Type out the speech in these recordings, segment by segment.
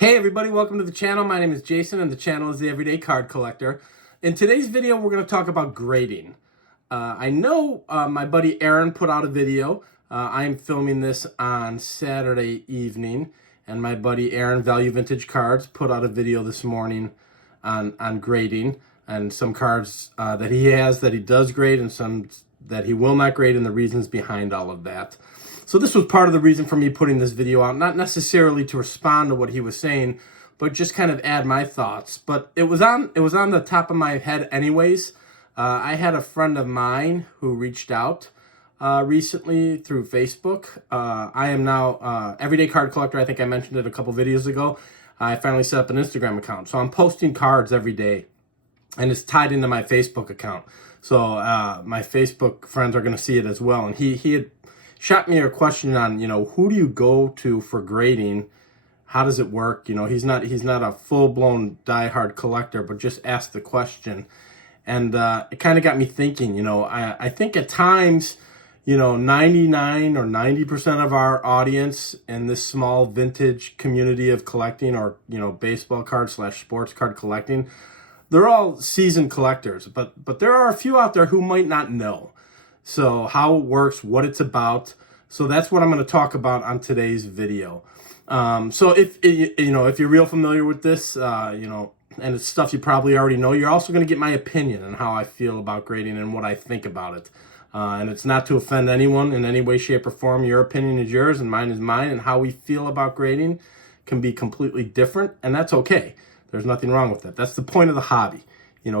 Hey everybody, welcome to the channel. My name is Jason and the channel is the Everyday Card Collector. In today's video, we're going to talk about grading. I know my buddy Aaron put out a video. I'm filming this on Saturday evening, and my buddy Aaron, Value Vintage Cards, put out a video this morning on grading and some cards that he has that he does grade and some that he will not grade and the reasons behind all of that. So this was part of the reason for me putting this video out, not necessarily to respond to what he was saying, but just kind of add my thoughts. But it was on the top of my head anyways. I had a friend of mine who reached out recently through Facebook. I am now Everyday Card Collector. I think I mentioned it a couple videos ago. I finally set up an Instagram account. So I'm posting cards every day, and it's tied into my Facebook account. So my Facebook friends are going to see it as well. And he had shot me a question on, who do you go to for grading? How does it work? He's not a full-blown diehard collector, but just asked the question. And it kind of got me thinking, I think at times, 99 or 90% of our audience in this small vintage community of collecting, or, baseball card / sports card collecting, they're all seasoned collectors, but there are a few out there who might not know. So how it works, what it's about. So that's what I'm going to talk about on today's video. So if you're real familiar with this, and it's stuff you probably already know, you're also going to get my opinion on how I feel about grading and what I think about it. And it's not to offend anyone in any way, shape, or form. Your opinion is yours and mine is mine, and how we feel about grading can be completely different, and that's okay. There's nothing wrong with that. That's the point of the hobby.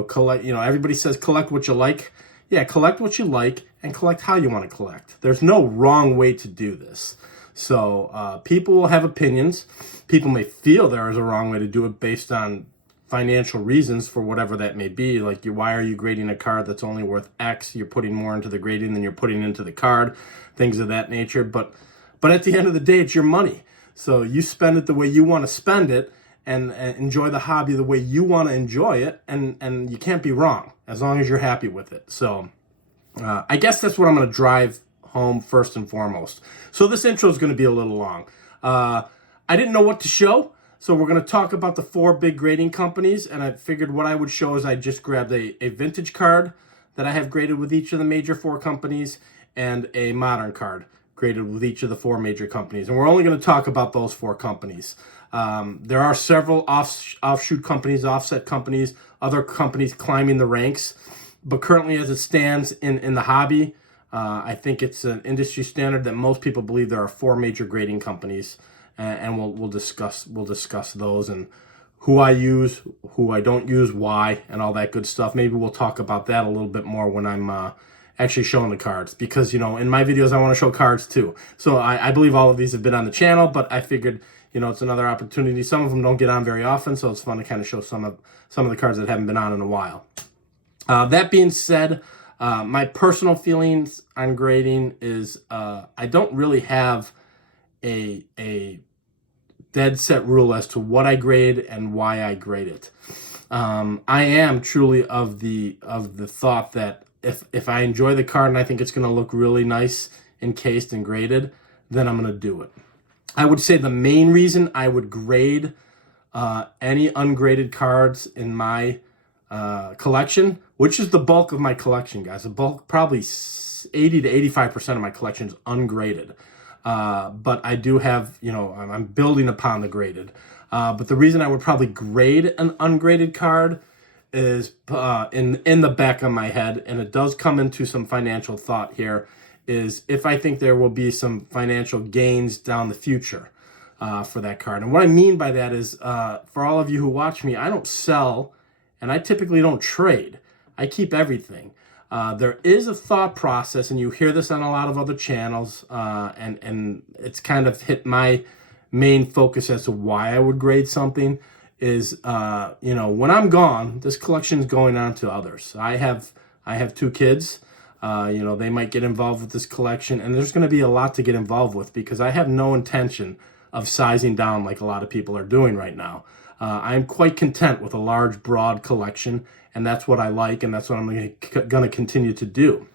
Collect. Everybody says collect what you like. Yeah, collect what you like and collect how you want to collect. There's no wrong way to do this. So people will have opinions. People may feel there is a wrong way to do it based on financial reasons for whatever that may be. Like, why are you grading a card that's only worth X? You're putting more into the grading than you're putting into the card, things of that nature. But at the end of the day, it's your money. So you spend it the way you want to spend it, and enjoy the hobby the way you want to enjoy it, and you can't be wrong as long as you're happy with it. So I guess that's what I'm going to drive home first and foremost. So this intro is going to be a little long. I didn't know what to show, so we're going to talk about the 4 big grading companies, and I figured what I would show is I just grabbed a vintage card that I have graded with each of the major 4 companies, and a modern card graded with each of the 4 major companies. And we're only going to talk about those 4 companies. There are several offshoot companies, offset companies, other companies climbing the ranks. But currently, as it stands in the hobby, I think it's an industry standard that most people believe there are 4 major grading companies, and we'll discuss those and who I use, who I don't use, why, and all that good stuff. Maybe we'll talk about that a little bit more when I'm actually showing the cards, because in my videos I want to show cards too. So I believe all of these have been on the channel, but I figured it's another opportunity. Some of them don't get on very often, so it's fun to kind of show some of the cards that haven't been on in a while. That being said, my personal feelings on grading is I don't really have a dead set rule as to what I grade and why I grade it. I am truly of the thought that if I enjoy the card and I think it's going to look really nice encased and graded, then I'm going to do it. I would say the main reason I would grade any ungraded cards in my collection, which is the bulk of my collection, guys. The bulk, probably 80 to 85% of my collection is ungraded. But I do have, I'm building upon the graded. But the reason I would probably grade an ungraded card is in the back of my head, and it does come into some financial thought here, is if I think there will be some financial gains down the future for that card. And what I mean by that is, for all of you who watch me, I don't sell, and I typically don't trade. I keep everything. There is a thought process, and you hear this on a lot of other channels, and it's kind of hit my main focus as to why I would grade something, is, when I'm gone, this collection's going on to others. I have 2 kids. They might get involved with this collection, and there's going to be a lot to get involved with, because I have no intention of sizing down like a lot of people are doing right now. I'm quite content with a large, broad collection, and that's what I like, and that's what I'm going to continue to do.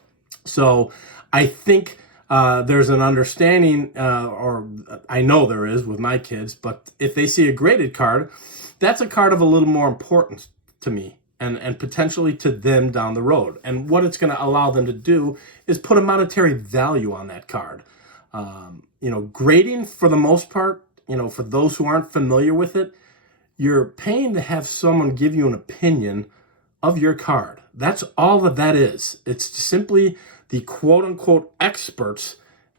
So I think there's an understanding, or I know there is with my kids, but if they see a graded card, that's a card of a little more importance to me and potentially to them down the road. And what it's going to allow them to do is put a monetary value on that card. Grading, for the most part, for those who aren't familiar with it, you're paying to have someone give you an opinion of your card. That's all that is. It's simply the quote-unquote experts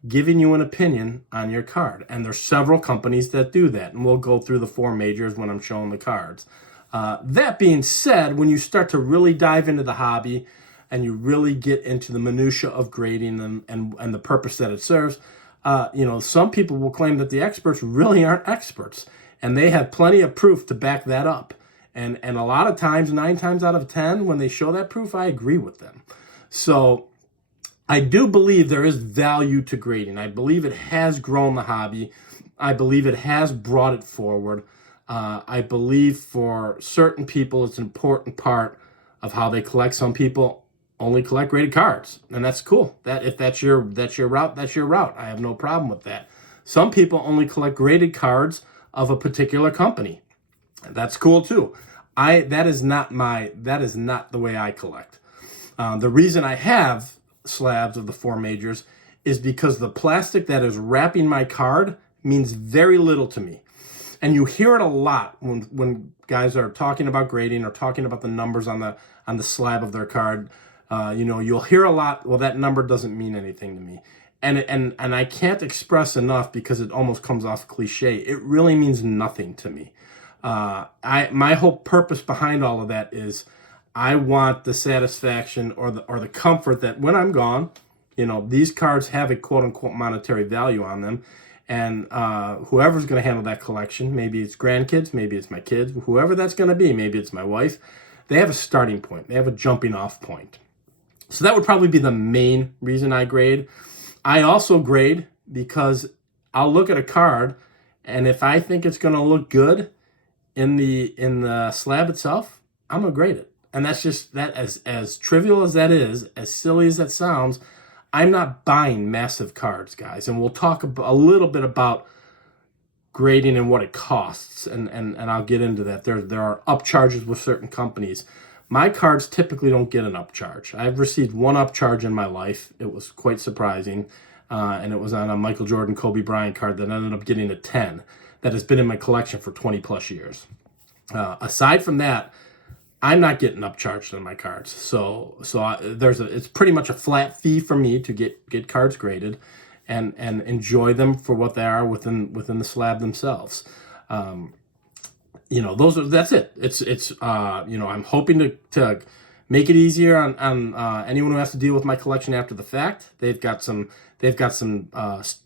giving you an opinion on your card. And there's several companies that do that. And we'll go through the four majors when I'm showing the cards. That being said, when you start to really dive into the hobby and you really get into the minutia of grading and the purpose that it serves, some people will claim that the experts really aren't experts. And they have plenty of proof to back that up. And a lot of times, 9 times out of 10, when they show that proof, I agree with them. So I do believe there is value to grading. I believe it has grown the hobby. I believe it has brought it forward. I believe for certain people, it's an important part of how they collect. Some people only collect graded cards, and that's cool. If that's your route, that's your route. I have no problem with that. Some people only collect graded cards of a particular company. That's cool too. That is not the way I collect. The reason I have slabs of the four majors is because the plastic that is wrapping my card means very little to me. And you hear it a lot when guys are talking about grading or talking about the numbers on the slab of their card. You'll hear a lot, well, that number doesn't mean anything to me. And I can't express enough because it almost comes off cliche. It really means nothing to me. My whole purpose behind all of that is I want the satisfaction or the comfort that when I'm gone, these cards have a quote unquote monetary value on them. And whoever's going to handle that collection, maybe it's grandkids, maybe it's my kids, whoever that's going to be, maybe it's my wife, they have a starting point. They have a jumping off point. So that would probably be the main reason I grade. I also grade because I'll look at a card, and if I think it's going to look good in the slab itself, I'm going to grade it. And that's just that, as trivial as that is, as silly as that sounds, I'm not buying massive cards, guys. And we'll talk a little bit about grading and what it costs, and I'll get into that. There are upcharges with certain companies. My cards typically don't get an upcharge. I've received one upcharge in my life. It was quite surprising, and it was on a Michael Jordan, Kobe Bryant card that ended up getting a 10 that has been in my collection for 20 plus years. Aside from that, I'm not getting upcharged on my cards. So it's pretty much a flat fee for me to get cards graded and enjoy them for what they are within the slab themselves. That's it. It's I'm hoping to make it easier on anyone who has to deal with my collection after the fact. They've got some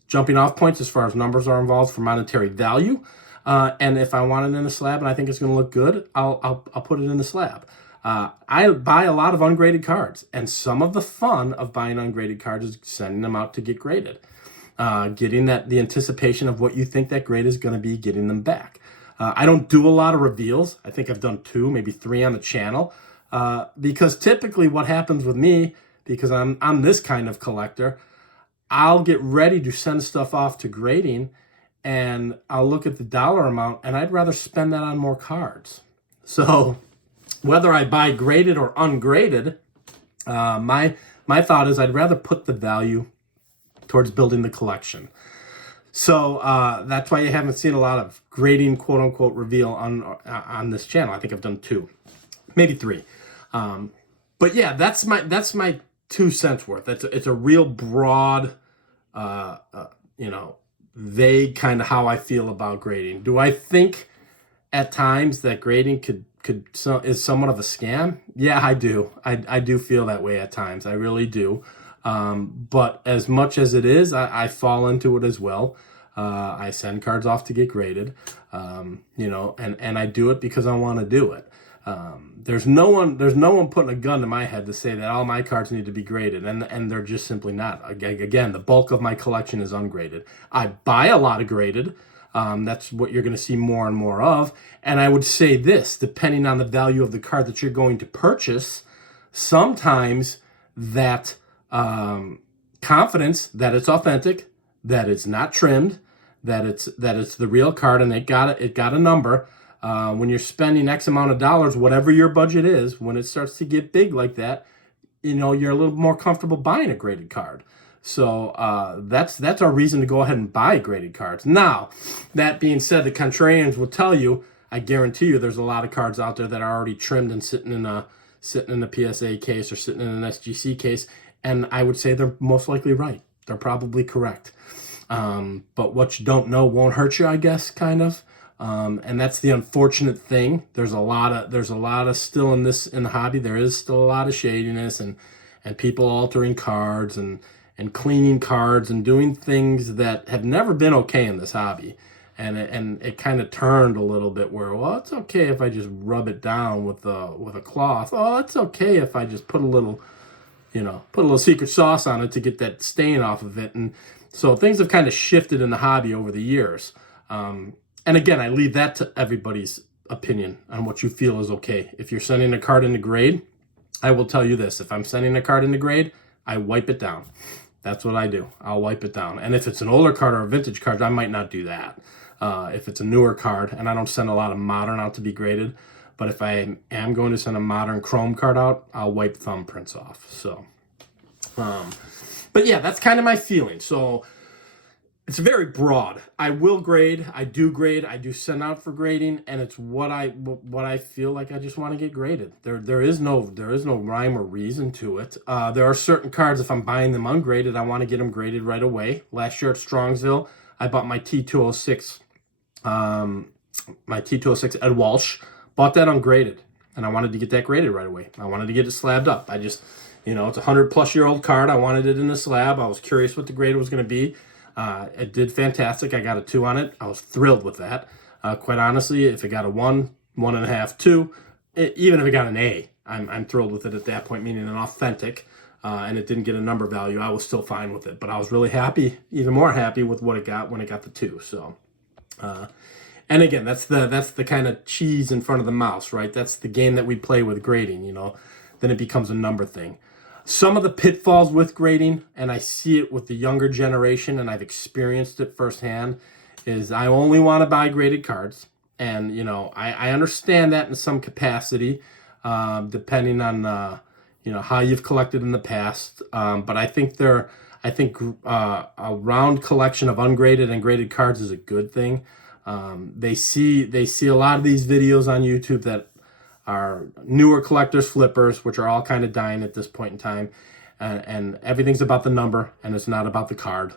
jumping off points as far as numbers are involved for monetary value. And if I want it in a slab and I think it's going to look good, I'll put it in the slab. I buy a lot of ungraded cards, and some of the fun of buying ungraded cards is sending them out to get graded. Getting the anticipation of what you think that grade is going to be, getting them back. I don't do a lot of reveals. I think I've done 2, maybe 3 on the channel, because typically what happens with me, because I'm this kind of collector, I'll get ready to send stuff off to grading, and I'll look at the dollar amount, and I'd rather spend that on more cards. So whether I buy graded or ungraded, my thought is I'd rather put the value towards building the collection. So that's why you haven't seen a lot of grading, quote unquote, reveal on this channel. I think I've done 2, maybe 3. But yeah, that's my 2 cents worth. It's a real broad, vague kind of how I feel about grading. Do I think at times that grading is somewhat of a scam? Yeah, I do. I do feel that way at times. I really do. But as much as it is, I fall into it as well. I send cards off to get graded, and I do it because I want to do it. There's no one putting a gun to my head to say that all my cards need to be graded, and they're just simply not. Again, the bulk of my collection is ungraded. I buy a lot of graded. That's what you're going to see more and more of. And I would say this, depending on the value of the card that you're going to purchase, sometimes that confidence that it's authentic, that it's not trimmed, that it's the real card, and it got a number. When you're spending X amount of dollars, whatever your budget is, when it starts to get big like that, you're a little more comfortable buying a graded card. So that's our reason to go ahead and buy graded cards. Now, that being said, the contrarians will tell you, I guarantee you, there's a lot of cards out there that are already trimmed and sitting in a PSA case or sitting in an SGC case, and I would say they're most likely right. They're probably correct. But what you don't know won't hurt you, I guess, kind of. And that's the unfortunate thing. There's a lot of still in the hobby. There is still a lot of shadiness and people altering cards and cleaning cards and doing things that have never been okay in this hobby. And it kind of turned a little bit where, well, it's okay if I just rub it down with a cloth. Oh, it's okay if I just put a little secret sauce on it to get that stain off of it. And so things have kind of shifted in the hobby over the years. And again, I leave that to everybody's opinion on what you feel is okay. If you're sending a card into grade, I will tell you this. If I'm sending a card into grade, I wipe it down. That's what I do. I'll wipe it down. And if it's an older card or a vintage card, I might not do that. If it's a newer card, and I don't send a lot of modern out to be graded, but if I am going to send a modern chrome card out, I'll wipe thumbprints off. So, but yeah, that's kind of my feeling. So it's very broad. I will grade. I do send out for grading, and it's what I feel like I just want to get graded. There is no rhyme or reason to it. There are certain cards, if I'm buying them ungraded, I want to get them graded right away. Last year at Strongsville, I bought my T206 Ed Walsh. Bought that ungraded, and I wanted to get that graded right away. I wanted to get it slabbed up. I just, it's a 100-plus-year-old card. I wanted it in the slab. I was curious what the grade was going to be. It did fantastic. I got a 2 on it. I was thrilled with that. Quite honestly, if it got a 1, 1.5, 2, even if it got an A, I'm thrilled with it at that point, meaning an authentic, and it didn't get a number value. I was still fine with it, but I was really happy, even more happy with what it got when it got the 2. So, and again, that's the kind of cheese in front of the mouse, right? That's the game that we play with grading, Then it becomes a number thing. Some of the pitfalls with grading, and I see it with the younger generation, and I've experienced it firsthand, is I only want to buy graded cards. And, I understand that in some capacity, depending on, how you've collected in the past. But I think a round collection of ungraded and graded cards is a good thing. They see a lot of these videos on YouTube that are newer collectors flippers, which are all kind of dying at this point in time, and everything's about the number and it's not about the card.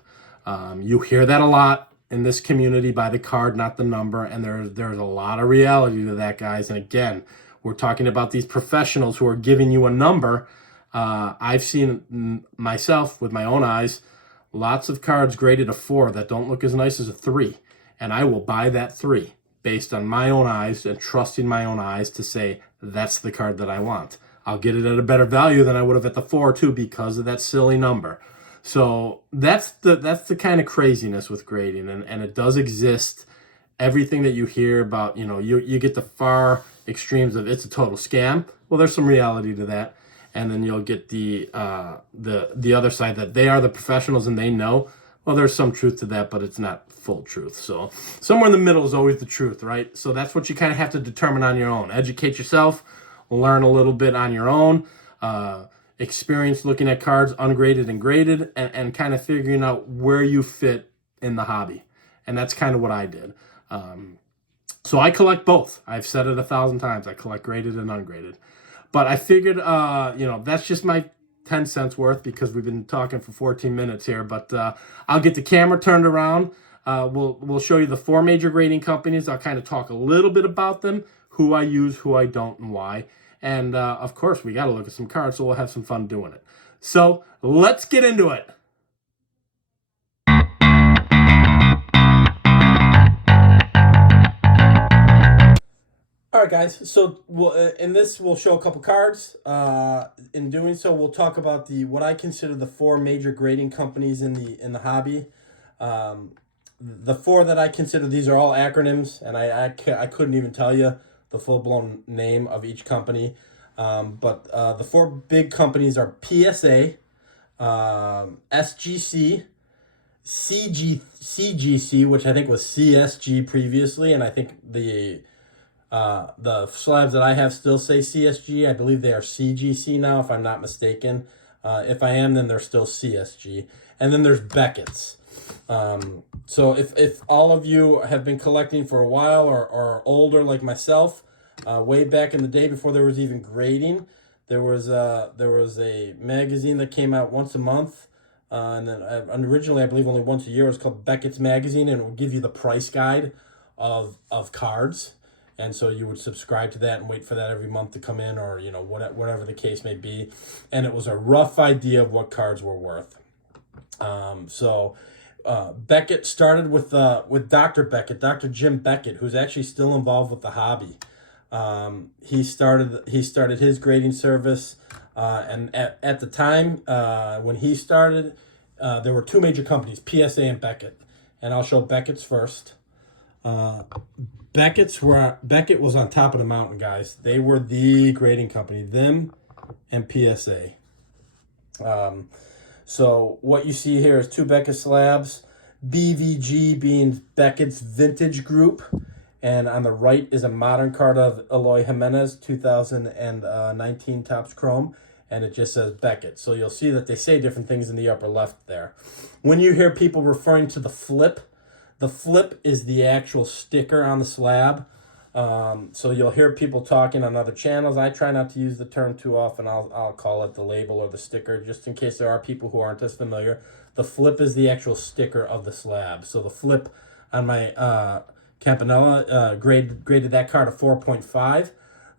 You hear that a lot in this community, by the card, not the number, and there's a lot of reality to that, guys. And again, we're talking about these professionals who are giving you a number. I've seen myself with my own eyes lots of cards graded a 4 that don't look as nice as a 3, and I will buy that 3 based on my own eyes and trusting my own eyes to say, that's the card that I want. I'll get it at a better value than I would have at the 4 too, because of that silly number. So that's the kind of craziness with grading, and it does exist. Everything that you hear about, you get the far extremes of it's a total scam. Well, there's some reality to that. And then you'll get the other side, that they are the professionals and they know. Well, there's some truth to that, but it's not full truth. So somewhere in the middle is always the truth, right? So that's what you kind of have to determine on your own. Educate yourself, learn a little bit on your own, experience looking at cards ungraded and graded, and kind of figuring out where you fit in the hobby. And that's kind of what I did. So I collect both. I've said it 1,000 times. I collect graded and ungraded. But I figured, that's just my 10 cents worth, because we've been talking for 14 minutes here. But I'll get the camera turned around. We'll show you the 4 major grading companies. I'll kind of talk a little bit about them, who I use, who I don't, and why. And of course, we got to look at some cards, so we'll have some fun doing it. So let's get into it. All right, guys. So in this, we'll show a couple cards. In doing so, we'll talk about what I consider the 4 major grading companies in the hobby. The 4 that I consider, these are all acronyms, and I couldn't even tell you the full-blown name of each company. But the 4 big companies are PSA, SGC, CGC, which I think was CSG previously, and I think the slabs that I have still say CSG. I believe they are CGC now, if I'm not mistaken. If I am, then they're still CSG. And then there's Beckett's. So if all of you have been collecting for a while or are older like myself, way back in the day before there was even grading, there was a magazine that came out once a month. And then originally, I believe only once a year. It was called Beckett's Magazine, and it would give you the price guide of cards. And so you would subscribe to that and wait for that every month to come in, or whatever the case may be. And it was a rough idea of what cards were worth. Beckett started with Dr. Beckett, Dr. Jim Beckett, who's actually still involved with the hobby. He started his grading service, and at the time when he started, there were two major companies, PSA and Beckett. And I'll show Beckett's first. Beckett was on top of the mountain, guys. They were the grading company, them and PSA. So what you see here is two Beckett slabs, BVG being Beckett's vintage group, and on the right is a modern card of Eloy Jimenez, 2019 Topps Chrome, and it just says Beckett. So you'll see that they say different things in the upper left there. When you hear people referring to the flip is the actual sticker on the slab. So you'll hear people talking on other channels. I try not to use the term too often. I'll call it the label or the sticker, just in case there are people who aren't as familiar. The flip is the actual sticker of the slab. So the flip on my Campanella graded that card a 4.5.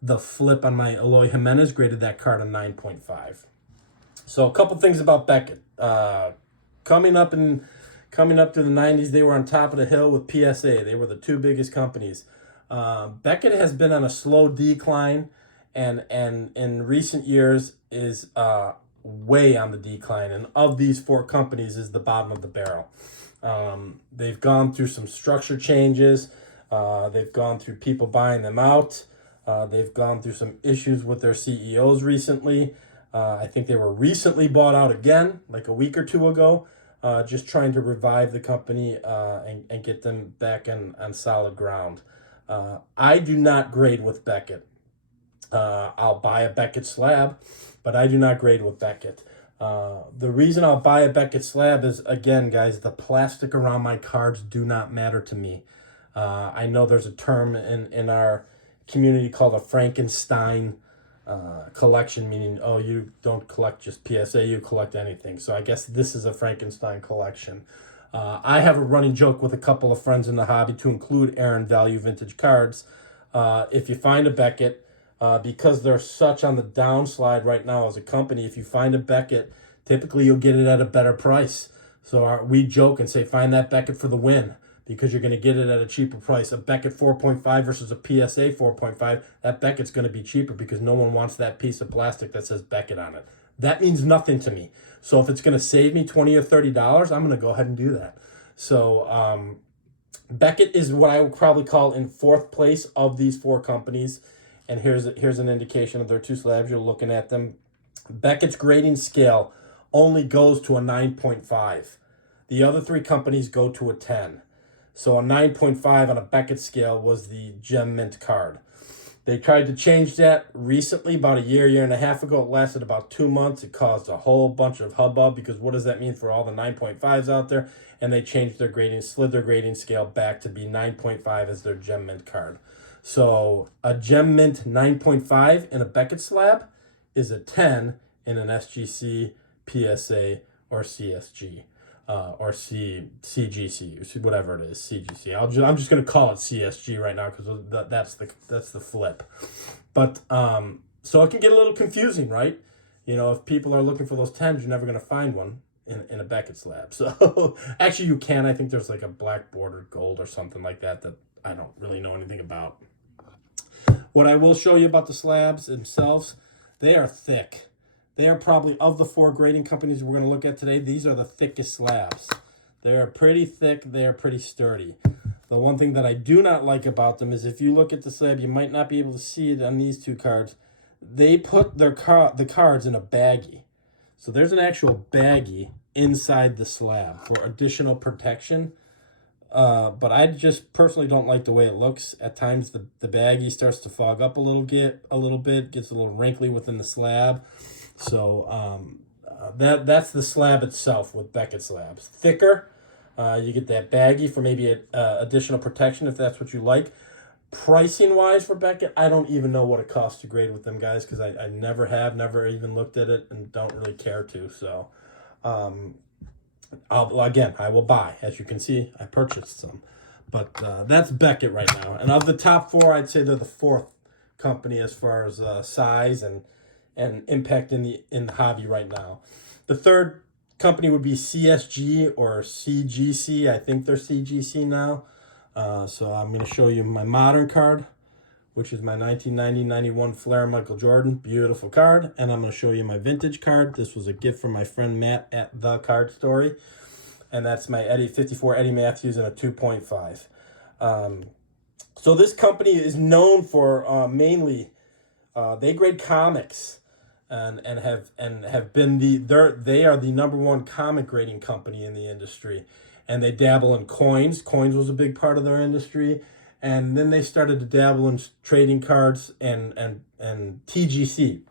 The flip on my Eloy Jimenez graded that card a 9.5. So a couple things about Beckett. Coming up through the 90s, they were on top of the hill with PSA. They were the two biggest companies. Beckett has been on a slow decline, and in recent years is way on the decline. And of these four companies is the bottom of the barrel. They've gone through some structure changes. They've gone through people buying them out. They've gone through some issues with their CEOs recently. I think they were recently bought out again, like a week or two ago. Just trying to revive the company and get them back on solid ground. I do not grade with Beckett. I'll buy a Beckett slab, but I do not grade with Beckett. The reason I'll buy a Beckett slab is, again, guys, the plastic around my cards do not matter to me. I know there's a term in our community called a Frankenstein collection, meaning, oh, you don't collect just PSA, you collect anything. So I guess this is a Frankenstein collection. I have a running joke with a couple of friends in the hobby to include Aaron Value Vintage cards. If you find a Beckett, because they're such on the downslide right now as a company, if you find a Beckett, typically you'll get it at a better price. So we joke and say, find that Beckett for the win, because you're going to get it at a cheaper price. A Beckett 4.5 versus a PSA 4.5, that Beckett's going to be cheaper because no one wants that piece of plastic that says Beckett on it. That means nothing to me. So if it's going to save me $20 or $30, I'm going to go ahead and do that. So Beckett is what I would probably call in fourth place of these four companies. And here's an indication of their two slabs. You're looking at them. Beckett's grading scale only goes to a 9.5. The other three companies go to a 10. So a 9.5 on a Beckett scale was the Gem Mint card. They tried to change that recently, about a year and a half ago. It lasted about 2 months. It caused a whole bunch of hubbub, because what does that mean for all the 9.5s out there? And they changed their grading, slid their grading scale back to be 9.5 as their Gem Mint card. So a Gem Mint 9.5 in a Beckett slab is a 10 in an SGC, PSA, or CSG. Or CGC, whatever it is, CGC. I'm just going to call it CSG right now, because that's the flip. But so it can get a little confusing, right? You know, if people are looking for those 10s, you're never going to find one in a Beckett slab. So actually you can. I think there's like a black bordered gold or something like that I don't really know anything about. What I will show you about the slabs themselves, they are thick. They are probably, of the four grading companies we're going to look at today, these are the thickest slabs. They are pretty thick. They are pretty sturdy. The one thing that I do not like about them is, if you look at the slab, you might not be able to see it on these two cards. They put the cards in a baggie. So there's an actual baggie inside the slab for additional protection. But I just personally don't like the way it looks. At times the baggie starts to fog up a little bit, gets a little wrinkly within the slab. So that's the slab itself with Beckett slabs. Thicker, you get that baggie for maybe additional protection if that's what you like. Pricing wise for Beckett, I don't even know what it costs to grade with them guys, because I never even looked at it and don't really care to. So I will buy. As you can see, I purchased some. But that's Beckett right now. And of the top four, I'd say they're the fourth company as far as size and impact in the hobby right now. The third company would be CSG or CGC. I think they're CGC now. So I'm going to show you my modern card, which is my 1990-91 Flair Michael Jordan. Beautiful card. And I'm going to show you my vintage card. This was a gift from my friend Matt at The Card Story. And that's my 54 Eddie Matthews in a 2.5. So this company is known for mainly they grade comics and have been they are the #1 comic grading company in the industry. And they dabble in coins. Coins was a big part of their industry. And then they started to dabble in trading cards and TGC,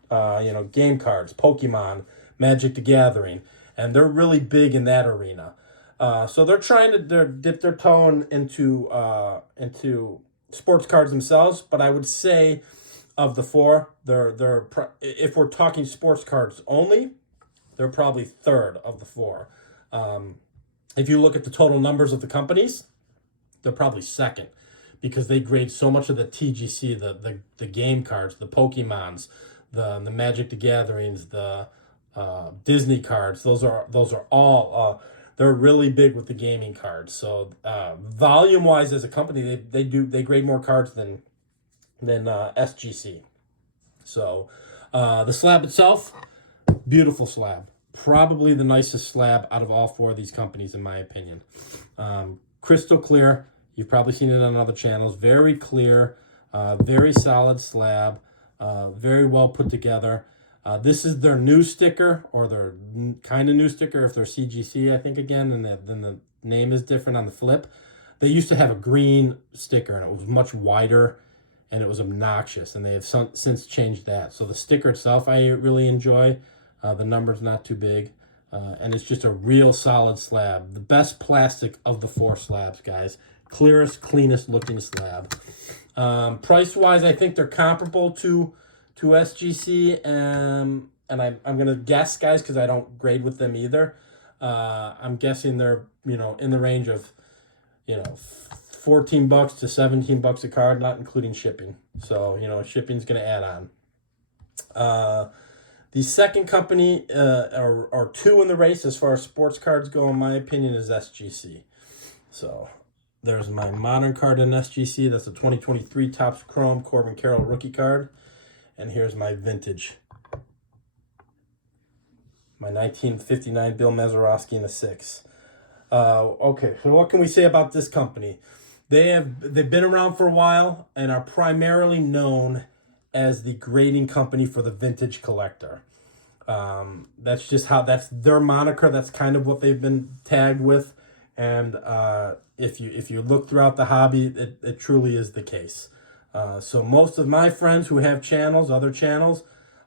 game cards, Pokemon, Magic the Gathering. And they're really big in that arena. So they're trying to dip their toe into sports cards themselves. But I would say of the four, if we're talking sports cards only, they're probably third of the four. If you look at the total numbers of the companies, they're probably second, because they grade so much of the TGC, the game cards, the Pokemons, the Magic the Gatherings, the Disney cards. Those are all they're really big with the gaming cards. So volume wise, as a company, they grade more cards than SGC. So the slab itself, beautiful slab. Probably the nicest slab out of all four of these companies, in my opinion. Crystal clear. You've probably seen it on other channels. Very clear, very solid slab, very well put together. This is their new sticker, or their kind of new sticker if they're CGC, I think, again, and then the name is different on the flip. They used to have a green sticker, and it was much wider, and it was obnoxious, and they have since changed that. So the sticker itself I really enjoy. The number's not too big, and it's just a real solid slab. The best plastic of the four slabs, guys. Clearest, cleanest looking slab. Price-wise, I think they're comparable to SGC, and I'm going to guess, guys, because I don't grade with them either. I'm guessing they're, in the range of, $14 to $17 a card, not including shipping. So, shipping's going to add on. The second company, or two in the race as far as sports cards go, in my opinion, is SGC. So there's my modern card in SGC. That's a 2023 Topps Chrome Corbin Carroll rookie card. And here's my vintage. My 1959 Bill Mazeroski in a 6. Okay, so what can we say about this company? They've been around for a while and are primarily known as the grading company for the vintage collector. That's their moniker. That's kind of what they've been tagged with. And if you look throughout the hobby, it truly is the case. So most of my friends who have other channels,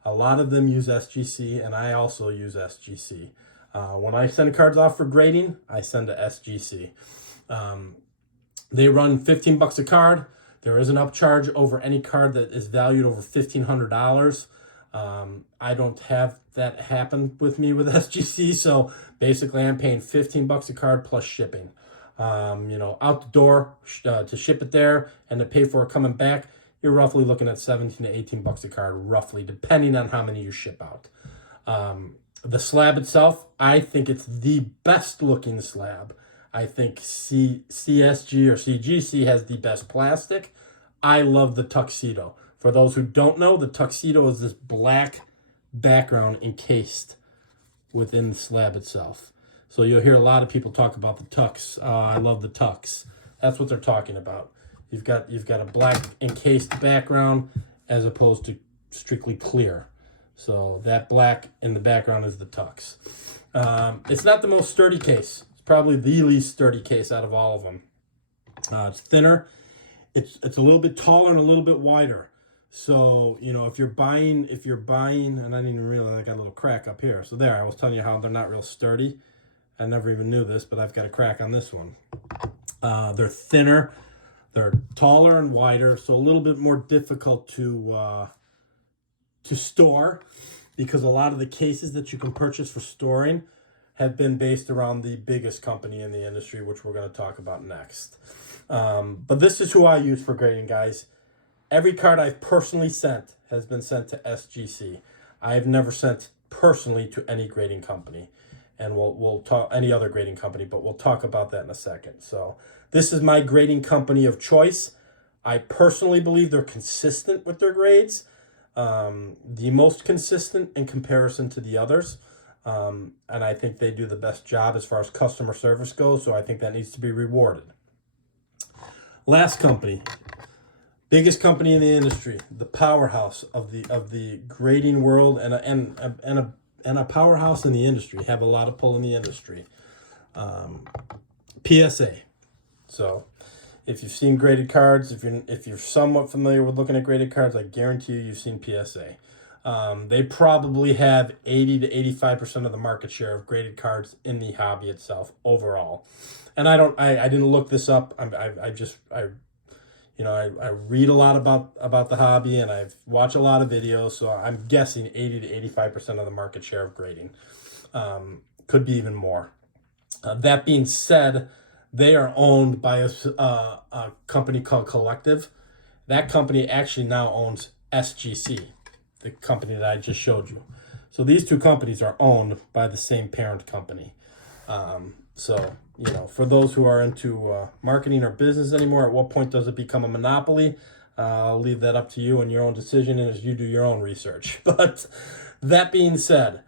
a lot of them use SGC, and I also use SGC. When I send cards off for grading, I send to SGC. They run $15 a card. There is an upcharge over any card that is valued over $1,500. I don't have that happen with me with SGC, so basically I'm paying $15 a card plus shipping. Out the door to ship it there and to pay for it coming back, you're roughly looking at $17 to $18 a card, roughly, depending on how many you ship out. The slab itself, I think it's the best looking slab. I think CSG or CGC has the best plastic. I love the tuxedo. For those who don't know, the tuxedo is this black background encased within the slab itself. So you'll hear a lot of people talk about the tux. I love the tux. That's what they're talking about. You've got a black encased background as opposed to strictly clear. So that black in the background is the tux. It's not the most sturdy case. It's probably the least sturdy case out of all of them. It's thinner. It's a little bit taller and a little bit wider. So, you know, if you're buying, and I didn't even realize I got a little crack up here. So there, I was telling you how they're not real sturdy. I never even knew this, but I've got a crack on this one. They're thinner, they're taller and wider, so a little bit more difficult to store, because a lot of the cases that you can purchase for storing have been based around the biggest company in the industry, which we're going to talk about next. But this is who I use for grading, guys. Every card I've personally sent has been sent to SGC. I have never sent personally to any grading company, and we'll talk any other grading company, but we'll talk about that in a second. So this is my grading company of choice. I personally believe they're consistent with their grades, the most consistent in comparison to the others. And I think they do the best job as far as customer service goes, so I think that needs to be rewarded. Last company, biggest company in the industry, the powerhouse of the grading world, and a powerhouse in the industry, have a lot of pull in the industry. PSA. So if you've seen graded cards, if you're somewhat familiar with looking at graded cards, I guarantee you've seen PSA. They probably have 80 to 85% of the market share of graded cards in the hobby itself overall. And I didn't look this up. I read a lot about the hobby, and I've watched a lot of videos, so I'm guessing 80 to 85% of the market share of grading. Could be even more. That being said, they are owned by a company called Collective. That company actually now owns SGC, the company that I just showed you. So these two companies are owned by the same parent company. So, you know, for those who are into marketing or business anymore, at what point does it become a monopoly? I'll leave that up to you and your own decision, and as you do your own research. But that being said,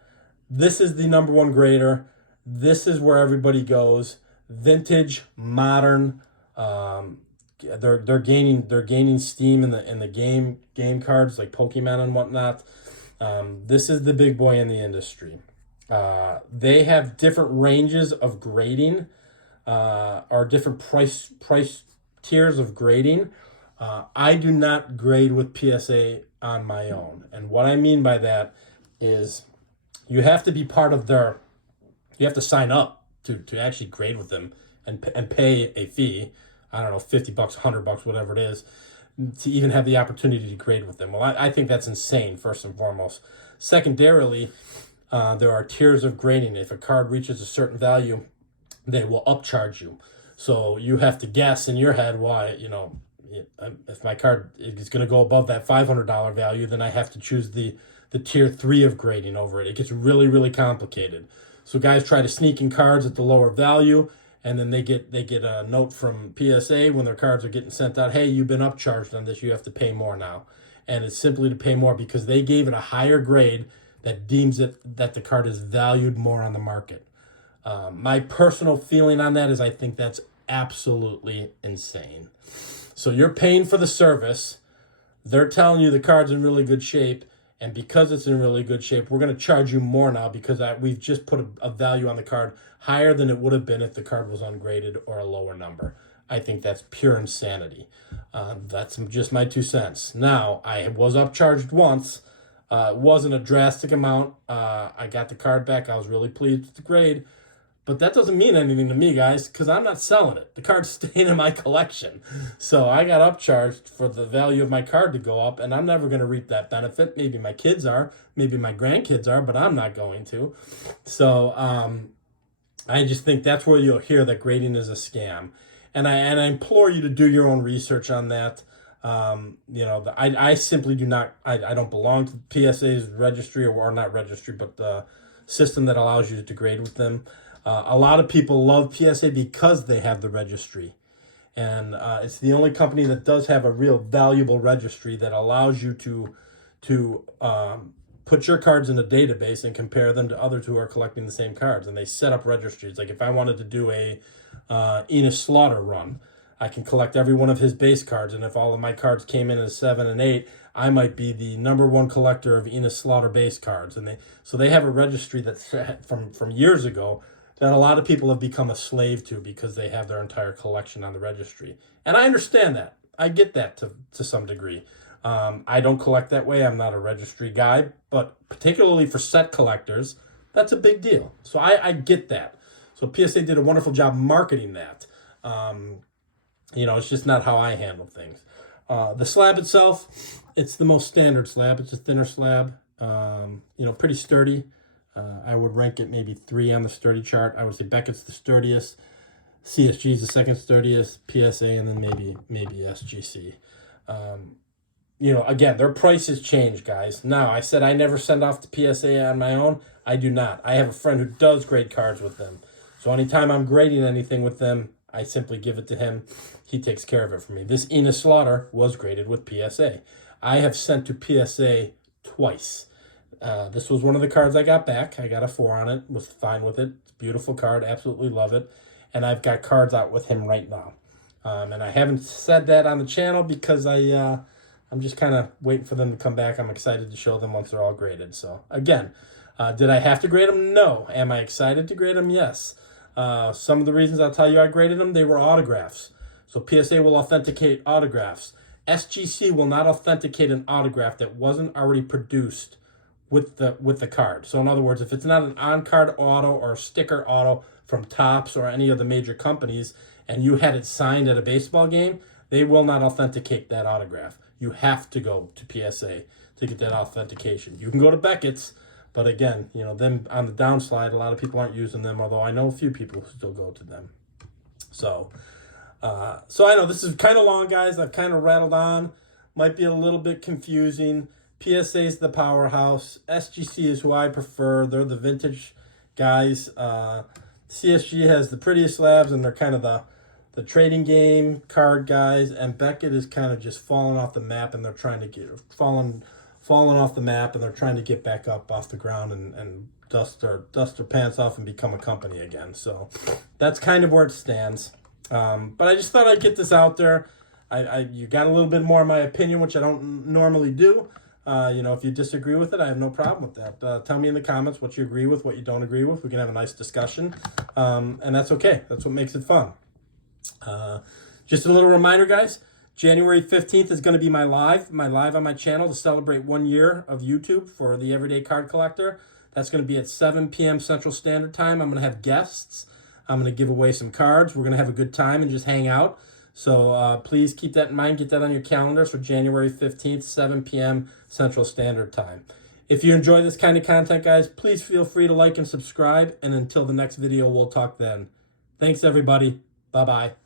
this is the number one grader. This is where everybody goes. Vintage, modern. They're gaining steam in the game cards like Pokemon and whatnot. This is the big boy in the industry. They have different ranges of grading, or different price tiers of grading. I do not grade with PSA on my own, and what I mean by that is you have to be part of you have to sign up to actually grade with them and pay a fee. I don't know, $50, $100, whatever it is, to even have the opportunity to grade with them. Well, I think that's insane, first and foremost. Secondarily, there are tiers of grading. If a card reaches a certain value, they will upcharge you. So you have to guess in your head why, you know, if my card is going to go above that $500 value, then I have to choose the tier 3 of grading over it. It gets really, really complicated. So guys try to sneak in cards at the lower value, and then they get a note from PSA when their cards are getting sent out. Hey, you've been upcharged on this. You have to pay more now. And it's simply to pay more because they gave it a higher grade that deems it that the card is valued more on the market. My personal feeling on that is I think that's absolutely insane. So you're paying for the service. They're telling you the card's in really good shape. And because it's in really good shape, we're going to charge you more now because we've just put a value on the card higher than it would have been if the card was ungraded or a lower number. I think that's pure insanity. That's just my 2 cents. Now, I was upcharged once. It wasn't a drastic amount. I got the card back. I was really pleased with the grade. But that doesn't mean anything to me, guys, because I'm not selling it. The card's staying in my collection. So I got upcharged for the value of my card to go up, and I'm never going to reap that benefit. Maybe my kids are. Maybe my grandkids are, but I'm not going to. So I just think that's where you'll hear that grading is a scam. And I implore you to do your own research on that. I simply do not, I don't belong to PSA's registry, or not registry, but the system that allows you to grade with them. A lot of people love PSA because they have the registry. And it's the only company that does have a real valuable registry that allows you to put your cards in a database and compare them to others who are collecting the same cards. And they set up registries. Like if I wanted to do a Enos Slaughter run, I can collect every one of his base cards, and if all of my cards came in as 7 and 8, I might be the #1 collector of Enos Slaughter base cards. And they have a registry that's from years ago that a lot of people have become a slave to because they have their entire collection on the registry. And I understand that. I get that to some degree. I don't collect that way. I'm not a registry guy, but particularly for set collectors, that's a big deal. So I get that. So PSA did a wonderful job marketing that. It's just not how I handle things. The slab itself, it's the most standard slab. It's a thinner slab, pretty sturdy. I would rank it maybe 3 on the sturdy chart. I would say Beckett's the sturdiest, CSG's the second sturdiest, PSA, and then maybe SGC. Again, their prices change, guys. Now, I said I never send off the PSA on my own. I do not. I have a friend who does grade cards with them. So anytime I'm grading anything with them, I simply give it to him. He takes care of it for me. This Enos Slaughter was graded with PSA. I have sent to PSA twice. This was one of the cards I got back. I got a 4 on it. Was fine with it. It's a beautiful card. Absolutely love it. And I've got cards out with him right now. And I haven't said that on the channel because I'm just kind of waiting for them to come back. I'm excited to show them once they're all graded. So, again, did I have to grade them? No. Am I excited to grade them? Yes. Some of the reasons I'll tell you I graded them, they were autographs. So PSA will authenticate autographs. SGC will not authenticate an autograph that wasn't already produced with the card. So in other words, if it's not an on-card auto or sticker auto from Topps or any of the major companies and you had it signed at a baseball game, they will not authenticate that autograph. You have to go to PSA to get that authentication. You can go to Beckett's, but again, them on the downslide, a lot of people aren't using them, although I know a few people who still go to them. So I know this is kind of long, guys. I've kind of rattled on. Might be a little bit confusing. PSA is the powerhouse. SGC is who I prefer. They're the vintage guys. CSG has the prettiest slabs, and they're kind of the trading game card guys. And Beckett is kind of just falling off the map, and they're trying to get falling off the map, and they're trying to get back up off the ground and dust their pants off and become a company again. So that's kind of where it stands. But I just thought I'd get this out there. You got a little bit more of my opinion, which I don't normally do. If you disagree with it, I have no problem with that. Tell me in the comments what you agree with, what you don't agree with. We can have a nice discussion, and that's okay. That's what makes it fun. Just a little reminder, guys. January 15th is going to be my live on my channel to celebrate 1 year of YouTube for the Everyday Card Collector. That's going to be at 7 p.m. Central Standard Time. I'm going to have guests. I'm going to give away some cards. We're going to have a good time and just hang out. So please keep that in mind. Get that on your calendars for January 15th, 7 p.m. Central Standard Time. If you enjoy this kind of content, guys, please feel free to like and subscribe. And until the next video, we'll talk then. Thanks, everybody. Bye-bye.